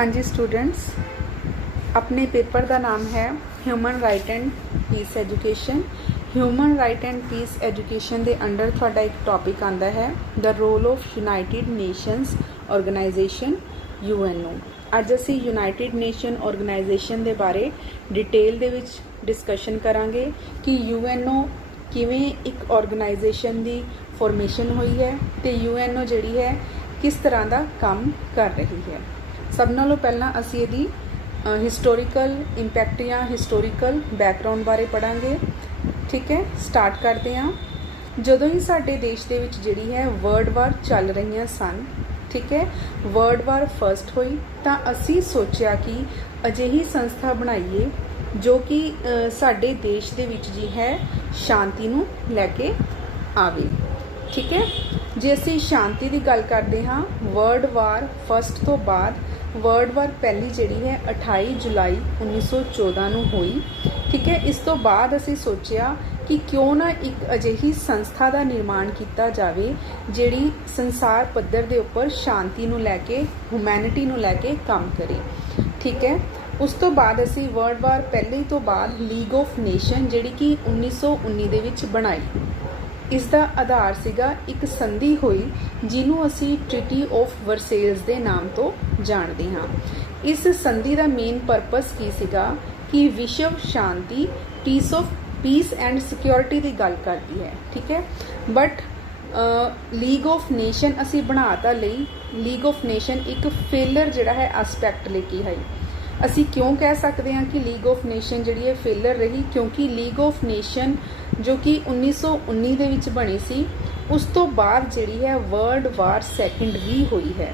हाँ जी स्टूडेंट्स, अपने पेपर का नाम है human right and peace education. Human right and peace education के अंडर थोड़ा एक टॉपिक आता है the role of United Nations Organization UNO। अज असी यूनाइटेड नेशन ऑर्गेनाइजेशन के बारे डिटेल दे विच डिस्कशन करांगे कि UNO किवें एक ऑर्गेनाइजेशन की फॉर्मेशन हुई है तो UNO जिहड़ी है किस तरह का काम कर रही है। सब नालों पहला असी इहदी हिस्टोरिकल इंपैक्ट या हिस्टोरिकल बैकग्राउंड बारे पढ़ांगे। ठीक है, स्टार्ट करते हैं। जदों ही साडे देश दे विच जिहड़ी है वर्ल्ड वार चल रही सन, ठीक है, वर्ल्ड वार फर्स्ट हुई तो असी सोचा कि अजिही संस्था बनाइए जो कि साडे देश दे विच जी है शांति नूं लैके आवे। ठीक है, जे असी शांति की गल करते हाँ, वर्ल्ड वार फर्स्ट तो बाद वर्ल्ड वार पहली जिहड़ी है 28 जुलाई 1914 नूं हुई। ठीक है, इस तो बाद असी सोचिया कि क्यों ना एक अजिही संस्था का निर्माण किया जाए जिहड़ी संसार पद्धर के उपर शांति नूं लैके ह्यूमैनिटी नूं लैके काम करे। ठीक है, उस तो बाद असी वर्ल्ड वार पहले तो बाद लीग ऑफ नेशन जिहड़ी कि 1919 दे विच बनाई। इसका आधार सीगा एक संधि हुई जिन्हों असी ट्रिटी ऑफ वर्सेल्स के नाम तो जानते हाँ। इस संधि का मेन परपस की सीगा कि विश्व शांति पीस एंड सिक्योरिटी की गल करती है। ठीक है, बट लीग ऑफ नेशन असी बना तां लई लीग ऑफ नेशन एक फेलर जिहड़ा है एस्पैक्ट लेके है। असी क्यों कह सकते हैं कि लीग ऑफ नेशन जिहड़ी है फेलर रही, क्योंकि लीग ऑफ नेशन जो कि 1919 दे विच बनी सी, उस तो बाद जिहड़ी है वर्ल्ड वार सैकेंड भी हुई है।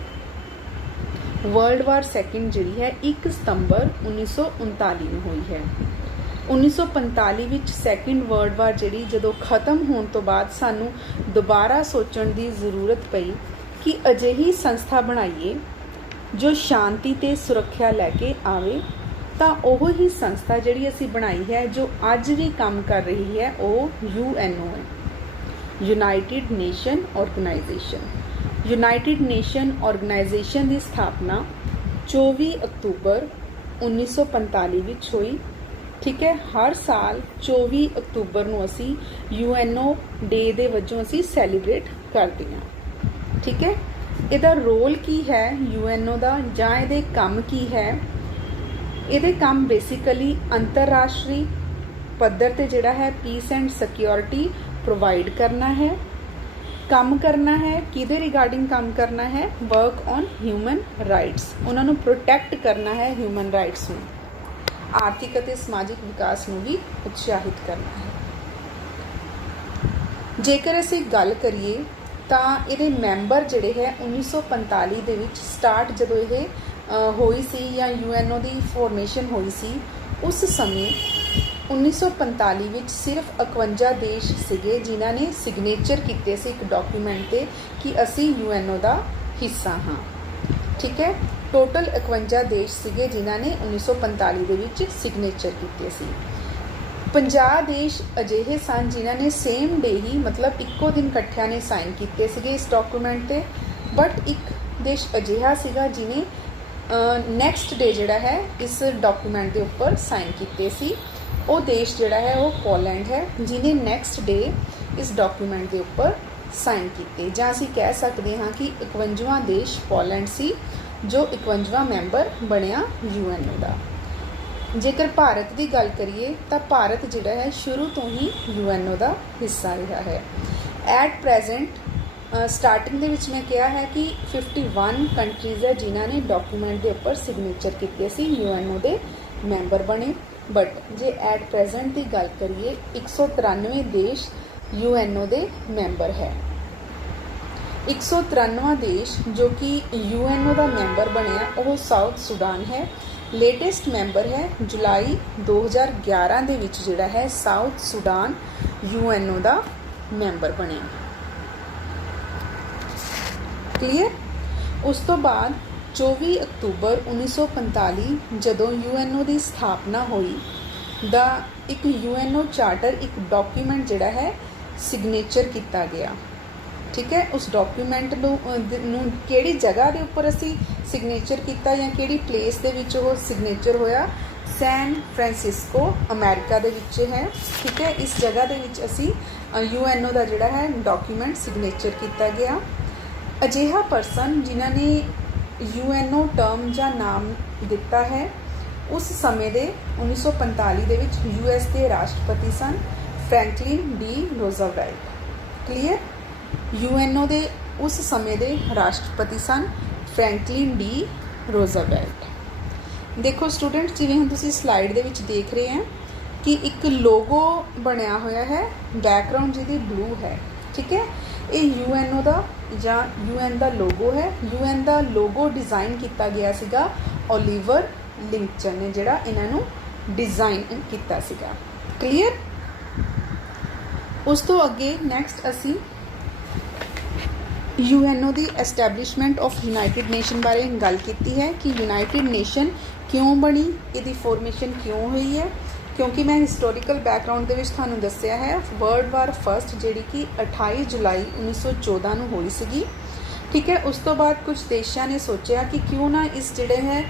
वर्ल्ड वार सैकेंड जिहड़ी है 1 सितंबर 1939 में हुई है। 1945 विच सैकेंड वर्ल्ड वार जिहड़ी जदों खत्म होने तो बाद सानू दोबारा सोचण की जरूरत पई कि अजिही संस्था बनाइए जो शांति ते सुरक्षा लैके आवे। तो ओह ही संस्था जिहड़ी असी बनाई है जो अज भी काम कर रही है वो UNO है, United Nation Organization. United Nation Organization की स्थापना 24 अक्तूबर 1945 विच हुई। ठीक है, हर साल 24 अक्तूबर नूं असी UNO डे दे वजों असी सैलीब्रेट करते हैं। ठीक है, इहदा रोल की है UNO का जां इहदे काम की है। इहदे काम बेसिकली अंतरराष्ट्रीय पद्धर ते जिहड़ा है पीस एंड सिक्योरिटी प्रोवाइड करना है, काम करना है। किहदे रिगार्डिंग काम करना है? वर्क ऑन ह्यूमन राइट्स, उन्होंने प्रोटैक्ट करना है ह्यूमन राइट्स में। आर्थिक और समाजिक विकास में भी उत्साहित करना है। जेकर असी गल करिए ਤਾਂ ਇਹਦੇ ਮੈਂਬਰ ਜਿਹੜੇ ਹੈ 1945 ਦੇ ਵਿੱਚ ਸਟਾਰਟ ਜਦੋਂ ਇਹ ਹੋਈ ਸੀ ਜਾਂ UNO ਦੀ ਫਾਰਮੇਸ਼ਨ ਹੋਈ ਸੀ, ਉਸ ਸਮੇਂ 1945 ਵਿੱਚ ਸਿਰਫ 51 ਦੇਸ਼ ਸੀਗੇ ਜਿਨ੍ਹਾਂ ਨੇ ਸਿਗਨੇਚਰ ਕੀਤੇ ਸੀ ਇੱਕ ਡਾਕੂਮੈਂਟ ਤੇ ਕਿ ਅਸੀਂ UNO ਦਾ ਹਿੱਸਾ ਹਾਂ। ਠੀਕ ਹੈ, ਟੋਟਲ 51 ਦੇਸ਼ ਸੀਗੇ ਜਿਨ੍ਹਾਂ ਨੇ 1945 ਦੇ ਵਿੱਚ ਸਿਗਨੇਚਰ ਕੀਤੇ ਸੀ। 50 देश अजिहे सन जिन्हों ने सेम डे ही मतलब इक्को दिन इकट्ठिया ने साइन किए थे इस डॉकूमेंट पे, बट एक देश अजिहा सीगा जिन्हें नैक्सट डे जिहड़ा है इस डॉकूमेंट के उपर साइन किए सी। वो देश जिहड़ा है वो पोलैंड है जिन्हें नैक्सट डे इस डॉकूमेंट के उपर साइन किए। जां असीं कह सकते हाँ कि 51वां देश पोलैंड सी जो 51वां मैंबर बनिया UNO का। जेकर भारत की गल करिए तो भारत जिहड़ा है शुरू तो ही UNO का हिस्सा रहा है। एट प्रेजेंट स्टार्टिंग दे विच मैं कहा है कि 51 कंट्रीज़ है जिन्हों ने डॉकूमेंट के उपर सिग्नेचर किए सी UNO के मैंबर बने। बट जे एट प्रेजेंट की गल करिए 193 देश UNO के मैंबर है। 193वां देश जो कि UNO का मैंबर बनया वो साउथ सुडान है। लेटेस्ट मैंबर है जुलाई 2011 दे विच जिहड़ा है साउथ सुडान UNO का मैंबर बने। क्लीयर। उस तो बाद 24 अक्तूबर 1945 जदों UNO की स्थापना हुई दा एक UNO चार्टर एक डॉक्यूमेंट जिहड़ा है सिग्नेचर किया गया। ठीक है। उस डॉक्यूमेंट नूं किहड़ी जगह के उपर असी सिग्नेचर किया या किहड़ी प्लेस दे विच वो सिग्नेचर होया, सैन फ्रांसिस्को अमेरिका दे विच है, ठीक है। इस जगह दे विच असी UNO का जिहड़ा है डॉक्यूमेंट सिग्नेचर किया गया। अजिहा परसन जिन्हां ने UNO टर्म या नाम दिता है उस समय दे 1945 दे विच US के राष्ट्रपति सन फ्रैंकलिन डी रोज़वेल्ट। क्लीयर। UNO दे उस समय दे राष्ट्रपति सन फ्रैंकलिन डी रोज़वेल्ट। देखो स्टूडेंट, जिवें हुण तुसीं स्लाइड दे विच देख रहे हैं कि एक लोगो बनया होया है, बैकग्राउंड जिहदी ब्लू है, ठीक है। ये UNO का या UN का लोगो है। UN का लोगो डिज़ाइन किया गया सीगा ओलिवर लिंकचन ने, जिहड़ा इन्हां नूं डिज़ाइन किया सीगा। क्लीयर। उस तो अगे नैक्सट असी UNO की एस्टैबलिशमेंट ऑफ यूनाइटेड नेशन बारे गल की है कि यूनाइटेड नेशन क्यों बनी, इसकी फॉर्मेशन क्यों हुई है। क्योंकि मैं हिस्टोरिकल बैकग्राउंड के थानू दसिया है वर्ल्ड वार फस्ट जी कि 28 जुलाई 1914 नूं होई सीगी, ठीक है। उस तो बाद कुछ देशों ने सोचा कि क्यों ना इस जिहड़े है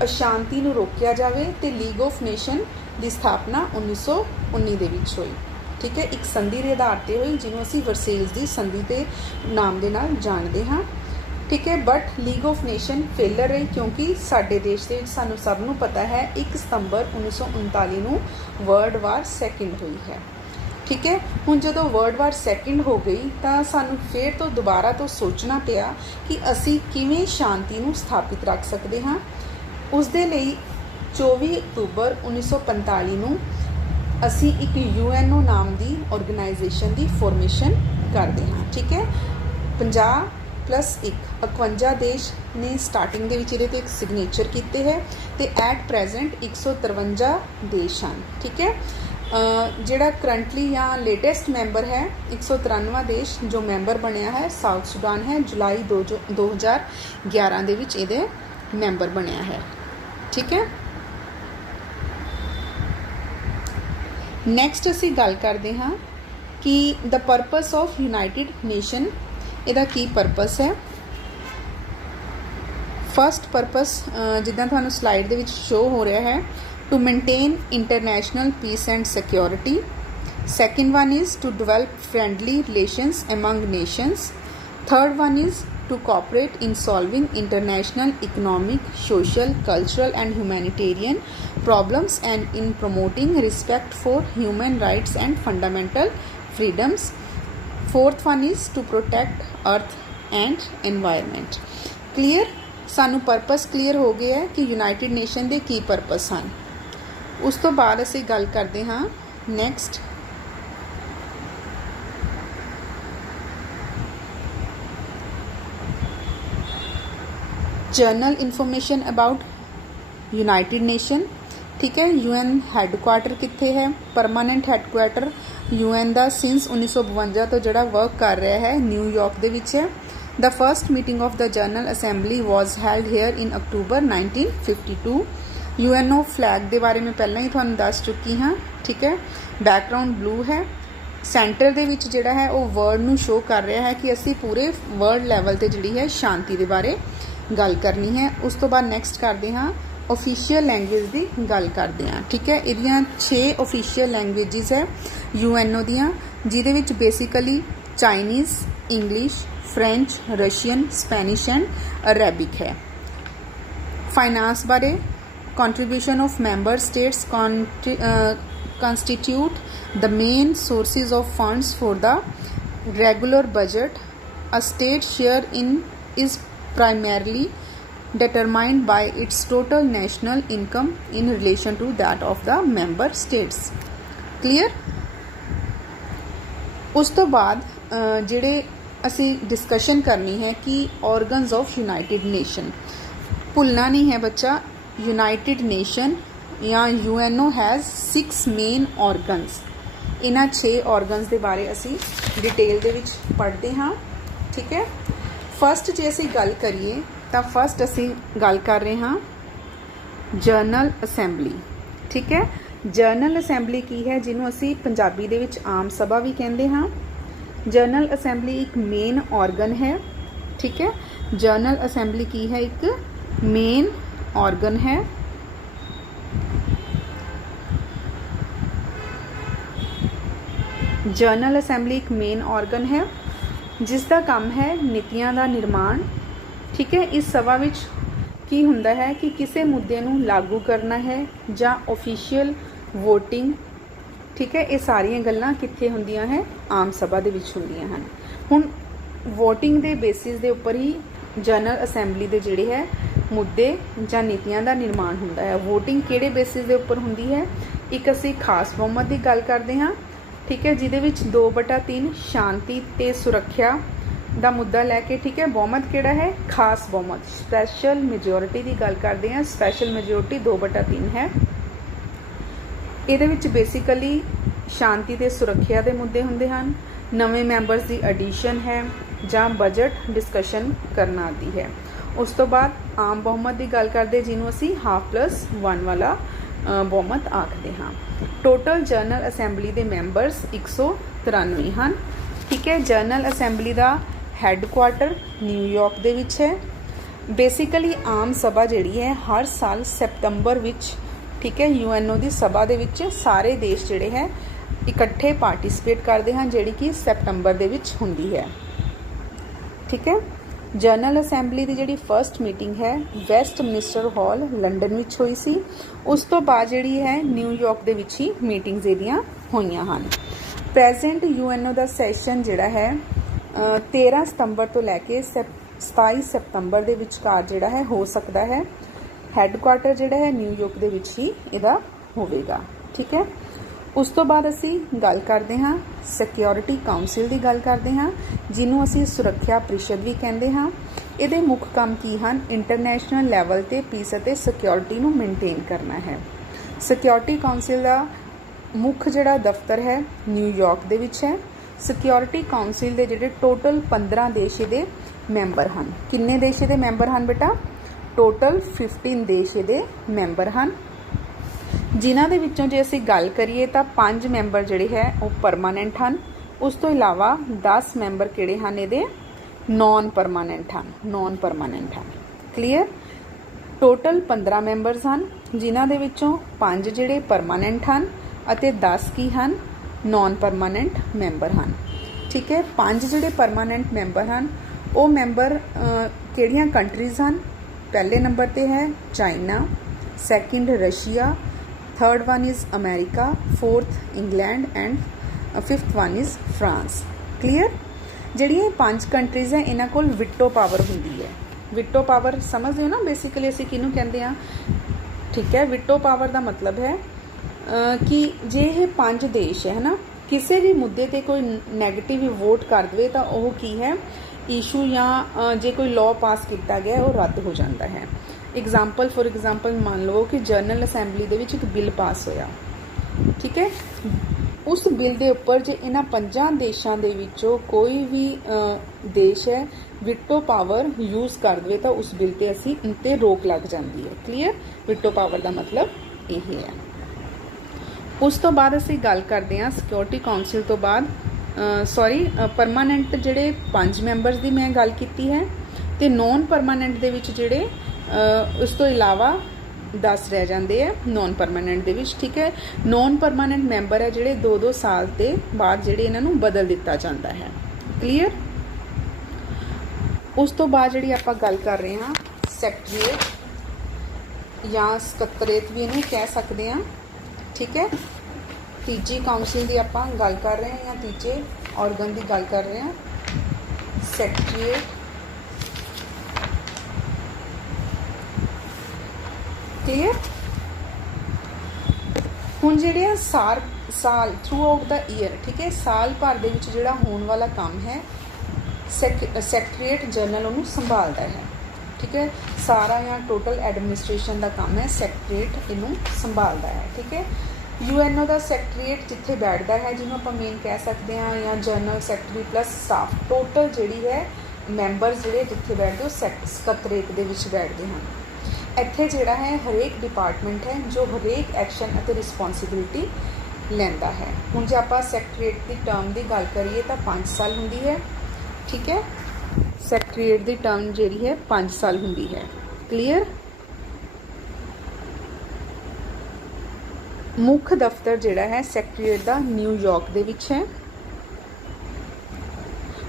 अशांति नूं रोकिया जाए, तो लीग ऑफ नेशन की स्थापना 1919 दे विच हुई, ठीक है। एक संधि के आधार पर हुई जिन्होंने असी वर्सेल्स की संधि के नाम के नाल जानते हाँ, ठीक है। But league of nation failure रही क्योंकि साडे देश के सानू सब नूं पता है 1 सितंबर 1939 नूं वर्ल्ड वार सैकेंड हुई है, ठीक है। हुण जदों वर्ल्ड वार सैकेंड हो गई तो सानू फिर तो दोबारा तो सोचना पिया कि असी किवें शांति नूं स्थापित रख सकते हाँ। उस दे लई 24 अक्तूबर 1945 नूं असी एक UNO नाम की ऑर्गेनाइजेशन की फॉर्मेशन करते हाँ, ठीक है। 50+1 51 देश ने स्टार्टिंग के विच इहदे ते सिग्नेचर किए हैं, तो एट प्रेजेंट 153 देश हैं, ठीक है। जिहड़ा करंटली या लेटेस्ट मैंबर है 193 देश जो मैंबर बनया है साउथ सुडान है, जुलाई 2011 दे विच इहदे मैंबर बनया है, ठीक है। नैक्सट असी गल करते हाँ कि the purpose of United Nation, इहदा की परपस है। फस्ट परपस जिद्दां तुहानूं स्लाइड दे विच शो हो रहा है, to maintain international peace and security. Second one is to develop friendly relations among nations. Third one is to cooperate in solving international economic, social, cultural and humanitarian problems and in promoting respect for human rights and fundamental freedoms. Fourth one is to protect earth and environment. Clear? सानू purpose clear हो गया है कि United nation के की purpose हैं। उस तो बाद असी गल करते हाँ next journal information about United nation, ठीक है। UN हैडकुआटर कित्थे है, परमानेंट हैडकुआटर UN का सिंस 1952 तो जोड़ा वर्क कर रहा है न्यूयॉर्क दे विच है। The first meeting of the general assembly was held here in October 1952। UNO flag के बारे में पहला ही तुहानूं दस चुकी हाँ, ठीक है। बैकग्राउंड ब्लू है, सेंटर दे विच जिहड़ा है वो वर्ड नूं शो कर रहा है कि असी पूरे वर्ल्ड लैवल ते जिहड़ी है शांति के बारे गल करनी है। उस तो बाद नैक्सट करते हाँ ऑफिशियल लैंग्वेज की गल करते हैं, ठीक है। इहदियां 6 ऑफिशियल लैंग्वेजिज है UNO दियां, जिहदे विच basically Chinese, English, French, Russian, Spanish and Arabic है। फाइनांस बारे contribution of member states constitute the main sources of funds for the regular budget. A state share in is primarily determined by its total national income in relation to that of the member states. Clear? उस तो बाद जिहड़े असी discussion करनी है कि organs of United nation, भुलना नहीं है बच्चा, यूनाइटेड नेशन या UNO हैज़ 6 मेन ऑर्गन्स। इन्हां 6 ऑर्गन्स के बारे असी डिटेल दे विच पढ़ते हाँ, ठीक है। फस्ट जे असी गल करिए तो फस्ट असी गल कर रहे हाँ जरनल असैम्बली, ठीक है। जरनल असैम्बली की है जिन्हों असी पंजाबी दे विच आम सभा भी कहते हाँ, जनरल असैंबली एक मेन ऑर्गन है, ठीक है। जनरल असैंबली की है, एक मेन ऑर्गन है। जनरल असैंबली एक मेन ऑर्गन है जिसका काम है नीतियां का निर्माण, ठीक है। इस सभा विच की हुंदा है कि किसी मुद्दे नूं लागू करना है जां ऑफिशियल वोटिंग, ठीक है। ये सारियां गल्लां कित्थे हुंदियां है, आम सभा दे विच हुंदियां हन। हुण वोटिंग दे बेसिस दे उपर ही जनरल असैंबली दे जिहड़े है मुद्दे जां नीतियां दा निर्माण हुंदा है। वोटिंग किहड़े बेसिस दे उपर हुंदी है, एक असीं खास बहुमत की गल करदे हां, ठीक है, जिहदे विच 2/3 शांति ते सुरक्षा दा मुद्दा लैके, ठीक है। बहुमत किहड़ा है, खास बहुमत, स्पैशल मेजोरिटी की गल करते हैं। स्पैशल मेजोरिटी 2/3 है। इहदे विच बेसिकली शांति ते सुरक्षा के मुद्दे हुंदे हन, नवे मैंबर्स की एडिशन है जां बजट डिस्कशन करना आदि है। उस तो बाद आम बहुमत की गल करते जिन्हों असीं 1/2+1 वाला बहुमत आखते हाँ। टोटल जनरल असैंबली के मैंबर्स 193 हैं, ठीक है। जनरल असैंबली का हैडकुआटर न्यूयॉर्क दे विच है। बेसिकली आम सभा जिहड़ी है हर साल सितंबर विच, ठीक है, UNO की सभा दे विच सारे देश जिहड़े है इकट्ठे पार्टिसिपेट करते हैं, जिहड़ी कि सितंबर दे विच हुंदी है, ठीक है। जनरल असैंबली की जिहड़ी फर्स्ट मीटिंग है वेस्टमिनिस्टर हॉल लंडन विच हुई सी। उस तो बाद जिहड़ी है न्यूयॉर्क दे विच ही मीटिंग्स इहदियां होईयां हन। प्रेजेंट UNO का सैशन जिहड़ा है 13 सितंबर तो लैके 27 सितंबर के विचकार जिहड़ा है हो सकता है। हैडकुआटर जिहड़ा है न्यूयॉर्क दे विच ही इहदा होवेगा, ठीक है। उस तो बाद असी गल करते हाँ सिक्योरिटी काउंसिल की गल करते हाँ, जिन्हों असी सुरक्षा परिषद भी कहते हाँ। ये मुख्य काम की हैं, इंटरनेशनल लैवल ते पीस और सिक्योरिटी नूं मेनटेन करना है। सिक्योरिटी काउंसिल का मुख्य जिहड़ा दफ्तर है न्यूयॉर्क दे विच है। सिक्योरिटी काउंसिल के जिहड़े टोटल 15 देश दे मैंबर हैं। किन्ने देश दे मैंबर हैं बेटा, टोटल 15 देश दे मैंबर हैं, जिन्हां दे विचों जे असीं गल करिए तो 5 मैंबर जिहड़े है वो परमानेंट हैं। उस तो इलावा 10 मैंबर किहड़े हैं इहदे नॉन परमानेंट हैं। क्लीयर। टोटल 15 मैंबरस हैं, जिन्हां दे विचों 5 जिहड़े परमानेंट हैं अते 10 की हैं नॉन परमानेंट मैंबर हैं, ठीक है। 5 जिहड़े परमानेंट मैंबर हैं वो मैंबर किहड़ियां कंट्रीज़ हैं, पहले नंबर ते है China, second Russia, third one is America, fourth England and fifth one is France. Clear. जिहड़ियां 5 कंट्रीज़ हैं इन्हां कोल विटो पावर हुंदी है। विटो पावर समझदे हो ना, बेसिकली असीं किहनूं कहंदे हां, ठीक है। विटो पावर का मतलब है कि जे ये 5 देश है ना किसी भी मुद्दे ते कोई नैगेटिव वोट कर दे तो वह की है इशू या जे कोई लॉ पास किया गया वो रद्द हो जाता है। एग्जाम्पल फॉर एग्जाम्पल मान लो कि जनरल असैंबली दे विच एक बिल पास होया, ठीक है। उस बिल के उपर जे इन्हां 5 देशों के विचों कोई भी देश है विटो पावर यूज़ कर दे तो उस बिल ते असीं उन ते रोक लग जाती है। क्लीयर। विटो पावर का मतलब यही है। उस तो बाद असीं गल करते हैं सिक्योरिटी काउंसिल तो बाद परमानेंट जिहड़े 5 मैंबर्स की मैं गल की है, तो नॉन परमानेंट दे विच जिहड़े उस तो इलावा 10 रह जाते हैं नॉन परमानेंट दे विच, ठीक है। नॉन परमानेंट मैंबर है जिहड़े 2-2 साल के बाद जिहड़े इन्हां नूं बदल दिता जाता है। क्लीयर। उस तो बाद जिहड़ी आपां गल कर रहे हैं सैकटरीएट या सकत्रेत भी इन्हूं कह सकते हैं, ठीक है। तीजी काउंसिल की आपां गल कर रहे हैं या तीजे ऑर्गन की गल कर रहे हैं, सैकटरीएट। क्लीयर। हुण जिहड़े साल थ्रू आउट द ईयर, ठीक है, साल भर दे विच जिहड़ा होने वाला काम है सैकटरीएट जनरल उन्होंने संभालता है, ठीक है। सारा या टोटल एडमिनिस्ट्रेशन का काम है सैकटरीएट इनू संभालता है, ठीक है। UNO का सैकटरीएट जिथे बैठता है जिन्होंं आप मेन कह सकते हैं या general secretary plus staff, total जिहड़ी है मैंबर्स जिहड़े जिथे बैठते हो सकत्रेत दे विच बैठते हैं। इत्थे जिहड़ा है हरेक डिपार्टमेंट है जो हरेक एक्शन और रिस्पोंसिबिलिटी ਲੈਂਦਾ है। ਹੁਣ ਜੇ ਆਪਾਂ ਸੈਕਟਰੀਏਟ ਦੀ ਟਰਮ ਦੀ ਗੱਲ ਕਰੀਏ ਤਾਂ 5 ਸਾਲ ਹੁੰਦੀ ਹੈ। ठीक है, सैकटरीएट की टर्म जी है 5 साल होंगी है। क्लीयर। मुख्य दफ्तर जिहड़ा है सैकटरीएट का न्यूयॉर्क दे विच है।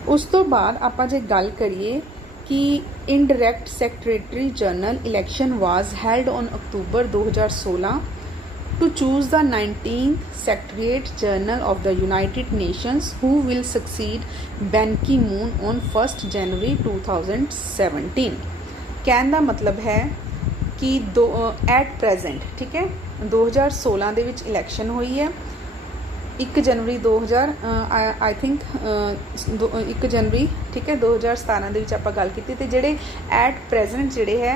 उस तो बाद आपां जे गल करिए कि indirect secretary general election was held on October 2016 to choose the 19th Secretariat General of the United Nations who will succeed Ban Ki-moon on 1st January 2017। कहने का मतलब है कि एट प्रेजेंट, ठीक है, 2016 ਦੇ ਵਿੱਚ इलैक्शन हुई है। 1 जनवरी 2000 आई थिंक 1 जनवरी, ठीक है, 2017 ਦੇ ਵਿੱਚ ਆਪਾਂ ਗੱਲ ਕੀਤੀ ਤੇ ਜਿਹੜੇ एट प्रेजेंट ਜਿਹੜੇ है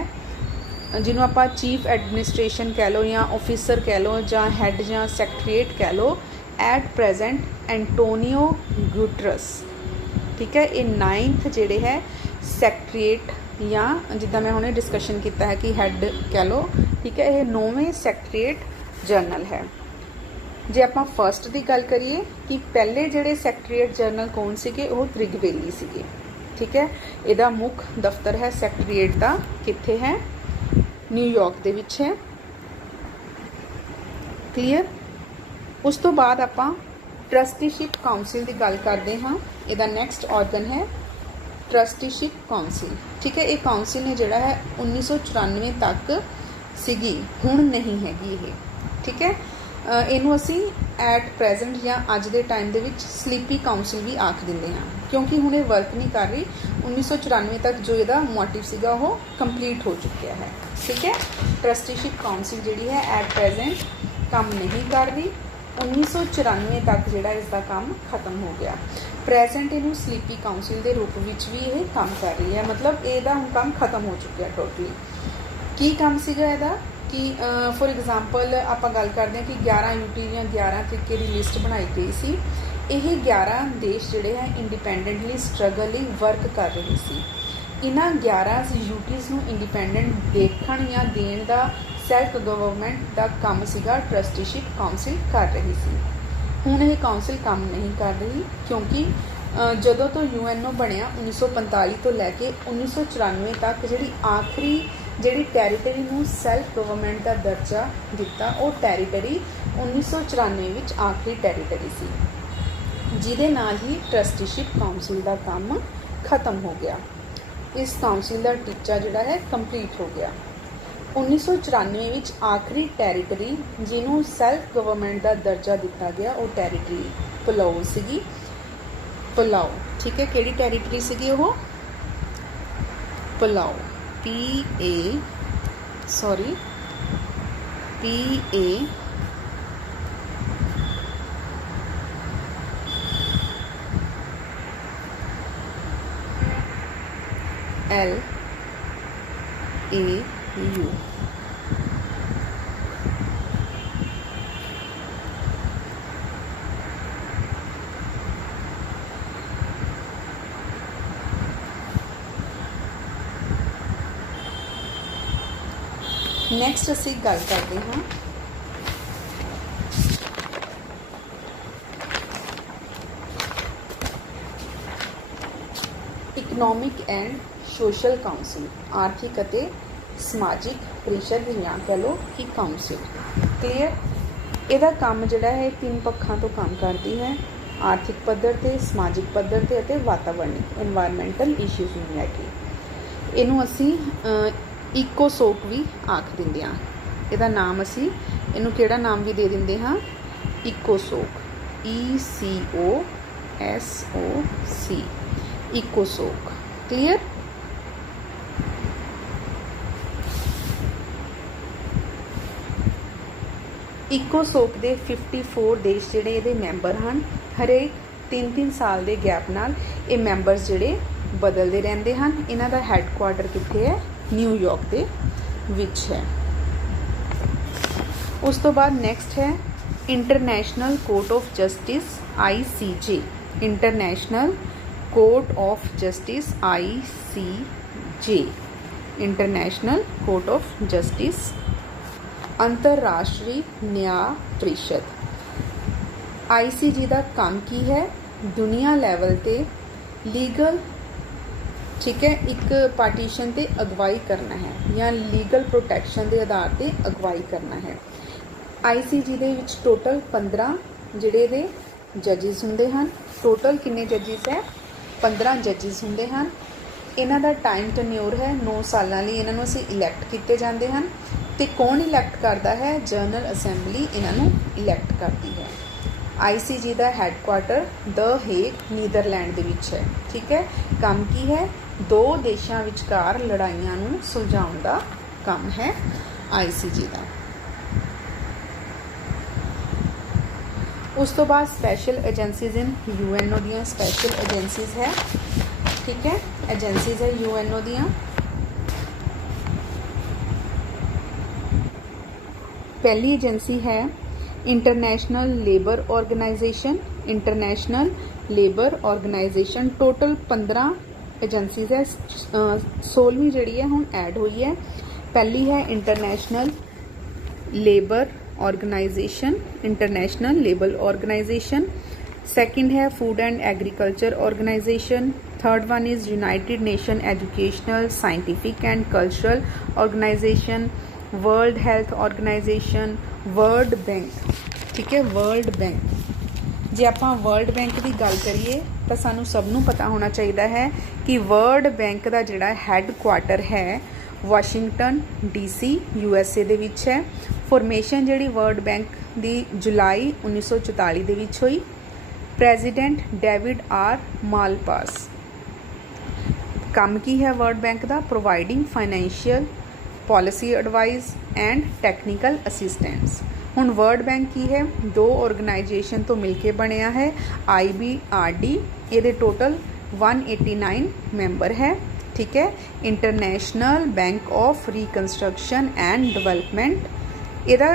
जिन्हों आप चीफ एडमिनिस्ट्रेशन कह लो या ऑफिसर कह लो या हैड या सैकटरीएट कह लो, एट प्रेजेंट एंटोनियो गुटरस, ठीक है, ये 9th जेडे है सैकटरीएट या जिदा मैं हुणे डिस्कशन किया है कि हैड कह लो, ठीक है, ये 9वें सैकटरीएट जनरल है। जे आप फस्ट की गल करिए कि पहले जेडे सैकटरीएट जनरल कौन सीगे, वो त्रिगवेली सीगे, ठीक है। इहदा मुख दफ्तर है सैकटरीएट का कित्थे है, न्यूयॉर्क दे विच है। क्लीयर। उस तो बाद आपां ट्रस्टीशिप काउंसिल की गल करते हाँ। इहदा नैक्सट ऑर्गन है ट्रस्टीशिप काउंसिल, ठीक है। ये काउंसिल ने जिहड़ा है 1994 तक सीगी, हुण नहीं हैगी ये, ठीक है। इनू असी एट प्रेजेंट या अज के टाइम दे विच स्लीपी काउंसिल भी आख दिंदे हाँ, क्योंकि हुण ये वर्क नहीं कर रही। 1994 तक जो इहदा मोटिव सीगा वो कंप्लीट हो चुका है, ठीक है। ट्रस्टीशिप काउंसिल जिहड़ी है एट प्रेजेंट काम नहीं कर रही। 1994 तक जिहड़ा इसका काम खत्म हो गया। प्रेजेंट इनू स्लीपी काउंसिल के रूप में भी ये काम कर रही है, मतलब इहदा हुण काम खत्म हो चुका है टोटली। की काम सीगा इहदा कि फॉर एग्जाम्पल आप गल करते हैं कि 11 यूटी या 11 तरीके की लिस्ट बनाई गई सी। यह 11 देश जिहड़े हैं इंडिपेंडेंटली स्ट्रगल ਲਈ वर्क कर रहे सी। इन्हां 11 यूटीज़ नूं इंडिपेंडेंट देखण या देण दा सैल्फ गवर्नमेंट का काम सीगा ट्रस्टीशिप काउंसिल कर रही सी। हुण यह काउंसिल काम नहीं कर रही, क्योंकि जदों तो यूएनओ बनया 1945 तो लैके 1994 तक जिहड़ी आखिरी जिहड़ी टैरीटरी नूं सैल्फ गवर्नमेंट का दर्जा दिता, वो टैरीटरी 1994 विच आखिरी टैरीटरी सी, जिहदे नाल ही ट्रस्टीशिप काउंसिल का काम खत्म हो गया। इस काउंसिल का टीचा जिहड़ा है कंप्लीट हो गया। 1994 विच आखिरी टैरीटरी जिन्हों सैल्फ गवर्नमेंट का दर्जा दिता गया, वो टैरीटरी पलाऊ सीगी। पलाऊ, ठीक है, किहड़ी टैरीटरी सीगी वो? Palau, PA LAU। नैक्सट असी गल करते हाँ इकनॉमिक एंड सोशल काउंसिल, आर्थिक अते समाजिक परिषद या कह लो कि काउंसिल। क्लीयर। इहदा काम जिहड़ा है 3 पक्षों तो काम करती है, आर्थिक पद्धर ते, समाजिक पद्धर ते अते वातावरणिक एनवायरमेंटल इशूज़ नूं लैके। इनू असी इकोसोक भी आख दिंदे हां। इहदा नाम असी इनू किहड़ा नाम भी दे दिंदे हां? इकोसोक, ECOSOC, इकोसोक। क्लीयर। इकोसोक के 54 देश जिहड़े इहदे मैंबर हैं। हरेक 3-3 साल के गैप नाल ये मैंबरस जिहड़े बदलते रहते हैं। इन्हां दा हैडकुआटर कित्थे है? न्यूयॉर्क दे विच है। उस तो बाद नैक्सट है international court of justice ICJ। International court of justice ICJ, international court of justice. अंतर्राष्ट्रीय न्याय परिषद, ICG का काम की है? दुनिया लैवल ते लीगल, ठीक है, एक पार्टीशन ते अगवाई करना है या लीगल प्रोटैक्शन के आधार पर अगवाई करना है। ICG दे विच टोटल 15 जिहड़े दे जजिज हुंदे हन। टोटल किन्ने जजिज है? 15 जजिज हुंदे हन। इन्हां दा टाइम टन्योर है 9 सालां लई। इन्हां नूं असीं इलैक्ट कीते जांदे हन ते कौन इलैक्ट करदा है? जनरल असैंबली इन्हां नूं इलैक्ट करदी है। ICG का हैडकुआटर द हेग नीदरलैंड दे विच है, ठीक है। काम की है? 2 देशों विचकार लड़ाइयां नूं सुलझाउण दा काम है ICG का। उस तो बाद स्पैशल एजेंसीज इन UNO दियां स्पैशल एजेंसीज है, ठीक है, एजेंसीज है UNO दियां। पहली एजेंसी है international labour organisation. International labour Organization total 15 agencies है। 16वीं जिहड़ी है हुण ऐड हुई है। पहली है international labour organisation, international labour organisation. Second है food and agriculture organisation. Third one is United Nation educational scientific and cultural organisation. World health organisation, world bank, ठीक है, वर्ल्ड बैंक। जे आपां वर्ल्ड बैंक की गल करिए तो सानू सबनों पता होना चाहिए है कि वर्ल्ड बैंक का जिहड़ा हैडकुआटर है वाशिंगटन DC USA दे विच है। फॉर्मेशन जिहड़ी वर्ल्ड बैंक दी जुलाई 1944 दे विच हुई। President David R Malpass. काम की है वर्ल्ड बैंक का? Providing financial policy advice and technical assistance. हुण वर्ल्ड बैंक की है? 2 ऑर्गेनाइजेशन तो मिलके बनया है IBRD। ये टोटल 189 मैंबर है, ठीक है। International bank of reconstruction and development, इहदा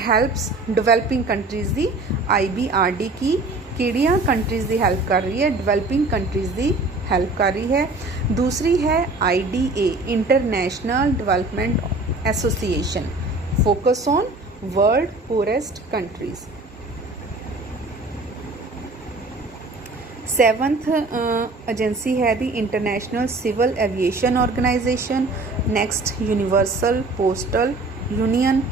हेल्प्स डेवलपिंग कंट्रीज़ दी। IBRD की किहड़ियां कंट्रीज़ दी हेल्प कर रही है? डेवलपिंग कंट्रीज़ दी हेल्प कर रही है। दूसरी है IDA international development association, focus on world poorest countries. 7th agency है दी international civil aviation organisation. Next universal postal union.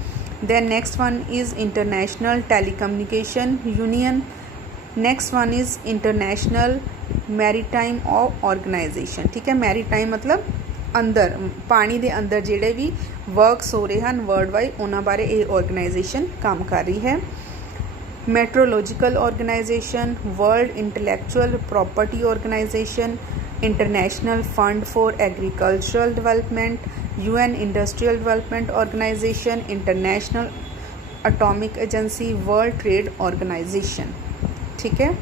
Then next one is international telecommunication union. Next one is international maritime organisation, ठीक है। Maritime मतलब अंदर पानी के अंदर जिहड़े भी वर्कस हो रहे हैं वर्ल्ड वाइड उन्हां बारे ये ऑर्गेनाइजेशन काम कर रही है। Meteorological Organization, World Intellectual Property Organization, International Fund for Agricultural Development, UN Industrial Development Organization, international atomic agency, World Trade Organization, ठीक है।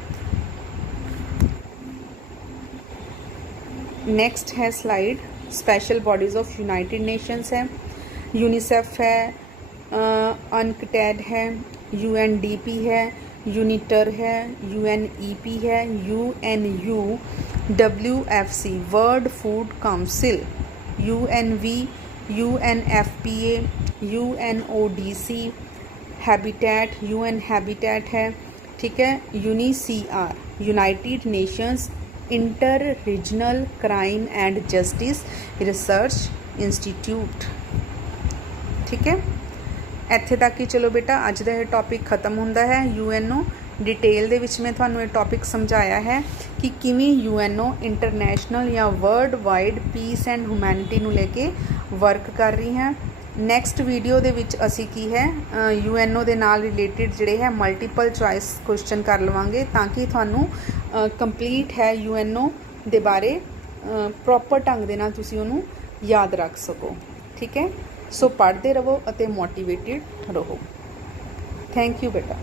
नेक्स्ट है slide special bodies of United Nations है। यूनिसेफ है, अनकटैड है, UNDP है, यूनिटर है, UNEP है, UNU, WFC world food council, UNV, UNFPA, UNODC, habitat, UN habitat है, ठीक है। UNICR United Nations inter regional crime and justice research institute, ठीक है। इत्थे तक ही चलो बेटा अज का यह टॉपिक खत्म होंदा है। UNO डिटेल दे विच मैं तुहानू ये टॉपिक समझाया है कि किवें UNO इंटरनेशनल या world wide peace and humanity नू लेके वर्क कर रही हैं। नैक्सट वीडियो दे विच असी की है UNO दे नाल रिलेटिड जिहड़े है मल्टीपल चॉइस क्वेश्चन कर लवांगे ताकि तुहानू कंप्लीट है UNO दे बारे प्रॉपर ढंग दे नाल तुसीं उहनू याद रख सको, ठीक है। सो पढ़ते रहो अते मोटिवेटेड रहो। थैंक यू बेटा।